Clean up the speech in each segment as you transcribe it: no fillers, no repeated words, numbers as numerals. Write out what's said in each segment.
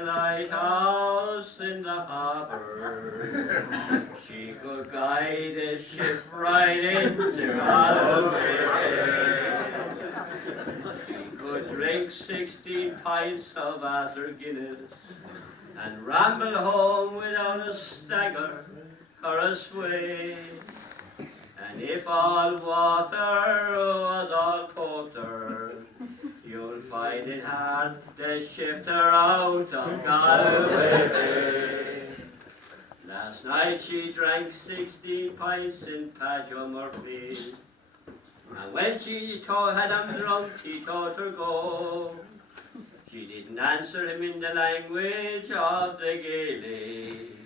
a lighthouse in the harbor. She could guide a ship right into Galway. She could drink 16 pints of Arthur Guinness and ramble home without a stagger or a sway. And if all water was all porter, you'll find it hard to shift her out of Galway Bay. Last night she drank 16 pints in Padua Murphy, and when she had him drunk, he told her go. She didn't answer him in the language of the Gaelic,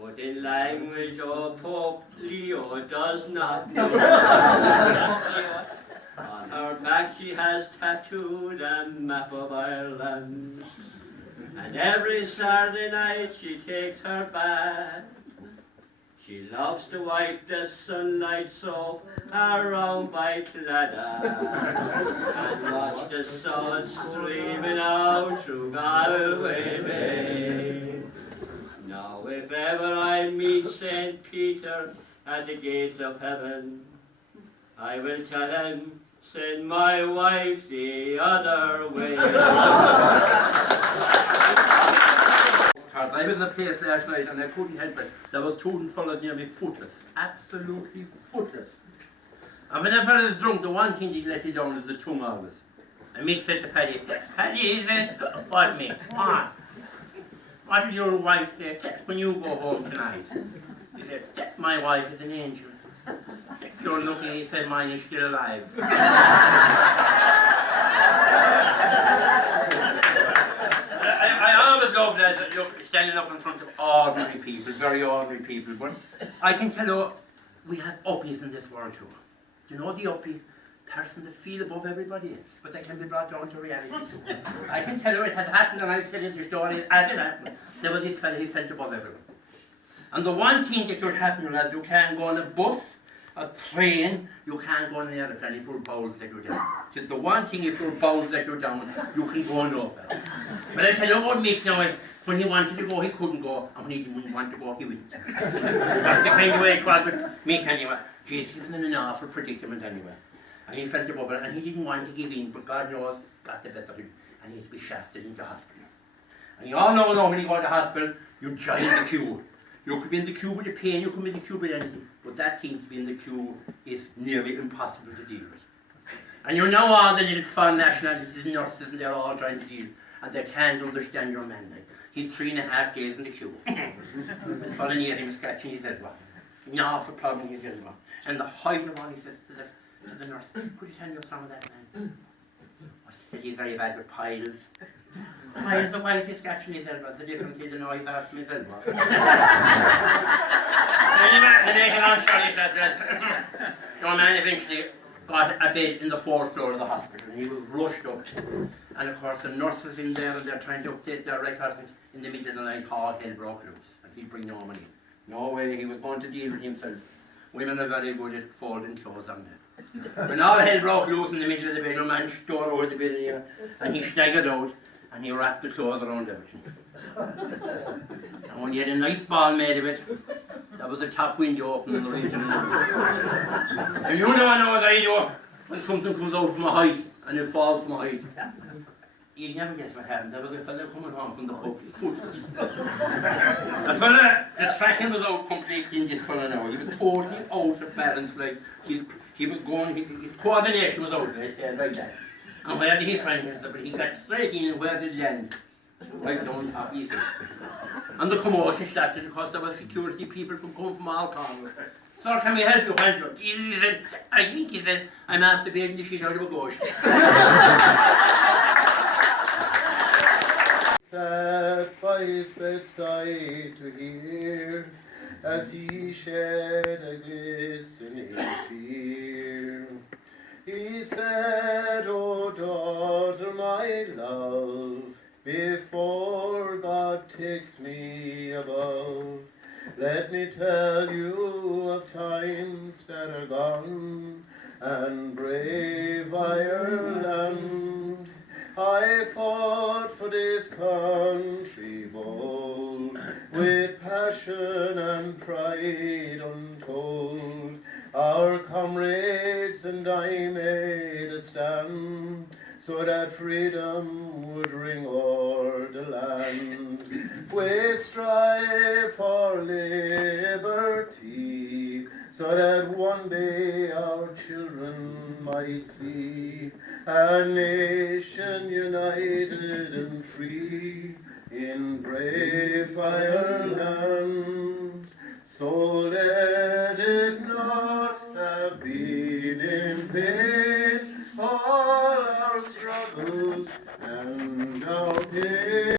but in language Pope Leo does not know. On her back she has tattooed a map of Ireland, and every Saturday night she takes her bath. She loves to wipe the sunlight soap around by Claddagh and watch the sun streaming out through Galway Bay. Now if ever I meet St. Peter at the gates of heaven, I will tell him, send my wife the other way. I was in a place last night and I couldn't help it. There was two fellas near me footless, absolutely footless. And when a fella is drunk, the one thing he let you down is the tongue always. And Mick said to Paddy, Paddy, he said, what me? On. What will your wife say when you go home tonight? He said, my wife is an angel. You're looking, he said, mine is still alive. I always love that, look, standing up in front of ordinary people, very ordinary people, but I can tell you, we have uppies in this world too. Do you know the uppie person that feel above everybody else, but they can be brought down to reality too. I can tell you it has happened, and I'll tell you the story as it happened. There was this fella, he felt above everyone. And the one thing that could happen is you can't go on a bus, a train, you can't go on an aeroplane if your bowels let you down. It's the one thing, if your bowels let you down, you can go nowhere. But I tell you about Mick now, when he wanted to go, he couldn't go, and when he didn't want to go, he went. That's the kind of way it was with Mick anyway. Jeez, he was in an awful predicament anyway. And he felt above it, and he didn't want to give in, but God knows, got the better of him, and he had to be shafted into hospital. And you all know now when you go to hospital, you join the queue. You could be in the queue with the pain, you could be in the queue with anything, but that thing to be in the queue is nearly impossible to deal with. And you know all the little foreign nationalities and nurses, and they're all trying to deal, and they can't understand your man. Like, he's 3.5 days in the queue. The fellow near him scratching his elbow. No, for problem his elbow. And the height of all he says to the nurse, could you tell me what's wrong with that man? Well, he said he's very bad with piles. Piles, so why is he scratching his elbow? The difference is the noise off his elbow. Your man eventually got a bed in the 4th floor of the hospital, and he was rushed up. And of course the nurse was in there, and they're trying to update their records. In the middle of the night, all hell broke loose, and he'd bring no money. No way, he was going to deal with himself. Women are very good at folding clothes on them. When all hell broke loose in the middle of the bed, a man stood over the bed in here, and he staggered out, and he wrapped the clothes around everything. And when he had a nice ball made of it, there was a top window open in the region. And you know what I do when something comes out from a height, and it falls from a height. You never guess what happened. There was a fella coming home from the pub, footless. A fella, the tracking was out completely in this fella now. He was totally out of balance, like, he was going, his coordination was out, I said, like that. And where did he find himself? But he got straight in, and where did he land? Right down top easy. And the commotion started because there were security people from all corners. Sir, can we help you? He said, he said, I'm after being the shit out of a ghost. Sat by his bedside to hear, as he shed a glistening tear. He said, "O daughter, my love, before God takes me above, let me tell you of times that are gone, and brave Ireland, I fought for this country bold, with passion and pride untold. Our comrades and I made a stand, so that freedom would ring o'er the land. We strive for liberty, so that one day our children might see a nation united and free in brave Ireland. So let it not have been in vain, all our struggles and our pain.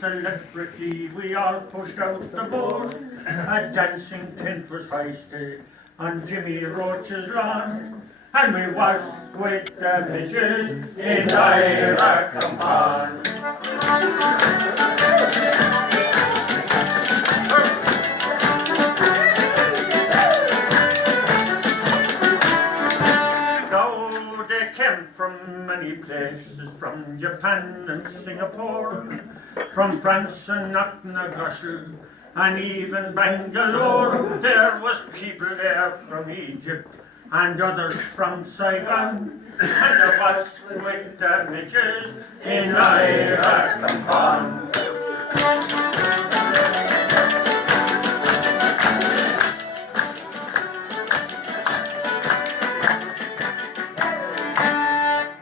Celebrity, we all pushed out the boat. A dancing tent was hoisted on Jimmy Roach's lawn, and we waltzed with the midges in Ira Compon. Now they came from many places, from Japan and Singapore, from France and Knockanure, and even Bangalore. There was people there from Egypt and others from Saigon, and there was with the midges in Ira Compon.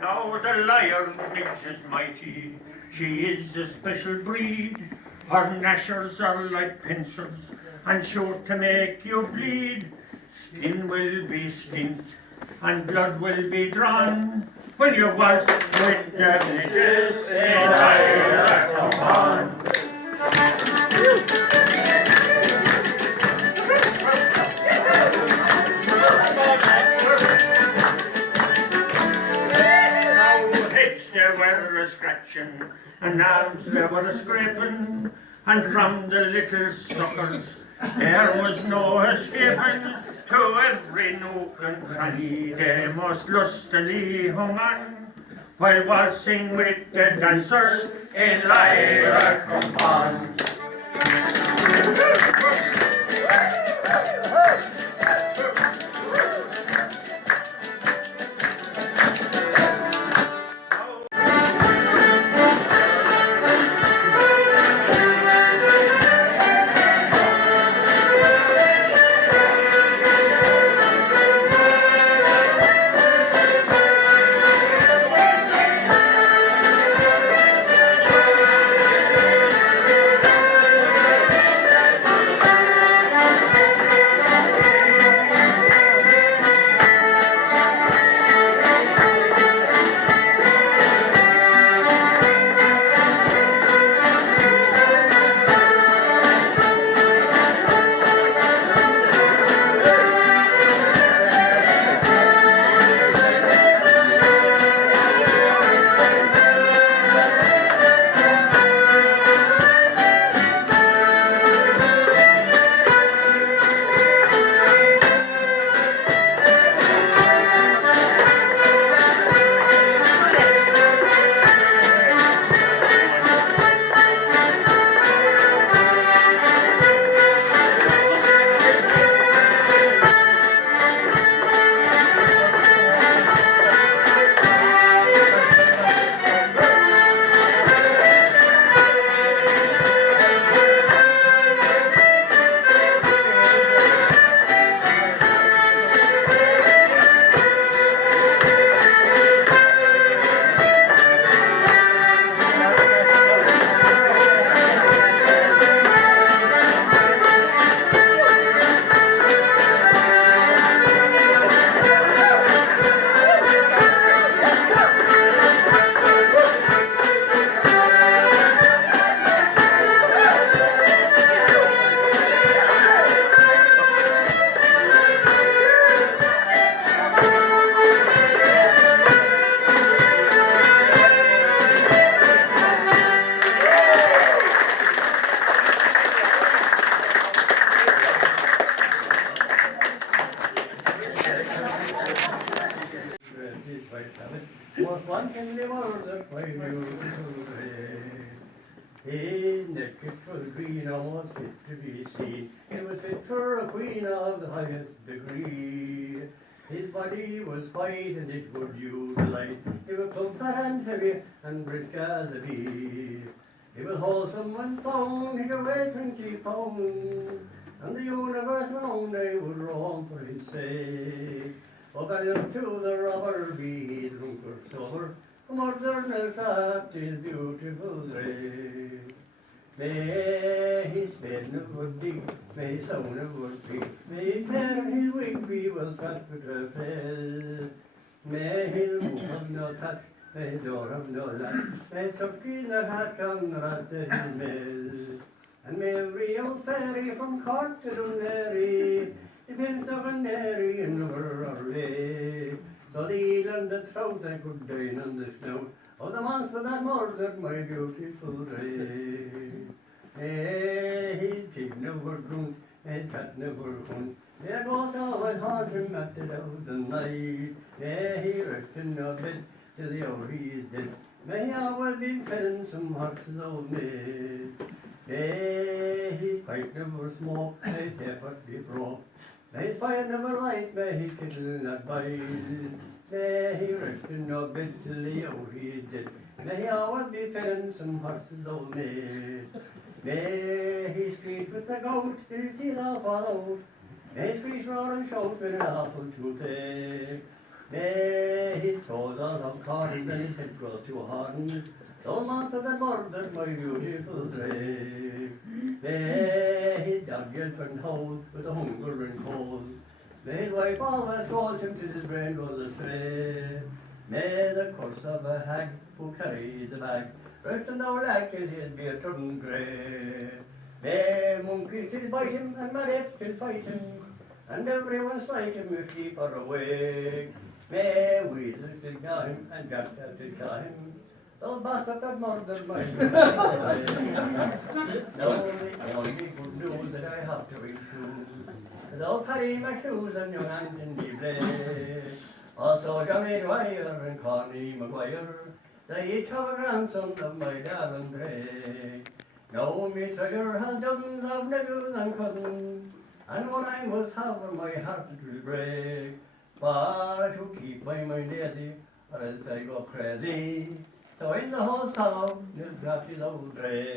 Now the lyre midge is mighty. She is a special breed. Her gnashers are like pincers and sure to make you bleed. Skin will be skinned and blood will be drawn when you waltz with the midges in Ira Compon. Now heads there were a scratching and arms there were a scraping, and from the little suckers there was no escaping. To every nook and cranny they most lustily hung on, while waltzing with the dancers in Ira Compon. one can live over the my beautiful grave. His neck was green, almost fit to be seen. It was fit for a queen of the highest degree. His body was white and it would you delight. He was plump, fat and heavy and brisk as a bee. He was wholesome and sound, he could weigh 20 pounds. And the universe round I would roam for his sake. Oh, valiant to the robber be he drunk or sober, murder no fact his beautiful grave. May his spade never dig, may his sound never be, may his hair and his wig be well cut with a fell. May his roof have no thatch, may his door have no latch, may his turkey not hat come rats at his mill. And may every old fairy from Cork to Dunleary depends of a nary in river or lake. So the eel and the trout I could dine on the snout of the monster that murdered my beautiful grave. May his pig never grunt, may his cat never hunt, may a goat always haunt him at the dead of the night. May he rest in no bed till the hour he is dead, may he always be fed in some horse's old maid. May his pipe never smoke, may his effort be broke, may his fire never light, may his kittle not bite. May he rest in no bed till the hour he is dead, may he always be fed in some horse's old maid. May he screech with the goat till his teeth all fall out, may he screech, roar and shout with an awful toothache. May his toes all have corns and his head grows too hardened, those monsters that murdered my beautiful grave. May his dog yelp and howl with the hunger and cold, may his wife always scold him till his brain goes astray. May the curse of a hag who carries a bag rest on our leg till his beard turn grey. May monkeys still bite him and mad apes still fight him, and everyone slight him if he or awake. May weasels still gnaw him and jackdaws still claw him, those bastards that murdered my beautiful. Now the only good news that I have to refuse is I'll carry my shoes and young Anthony Blake. Also Johnny Dwyer and Connie Maguire, they each have a grandson of my darling Drake. Now me treasure has dozens of niggles and cousins, and when I must have her my heart it will break. But to keep my mind easy, or else I go crazy. So in the whole song, this drop is old Drake.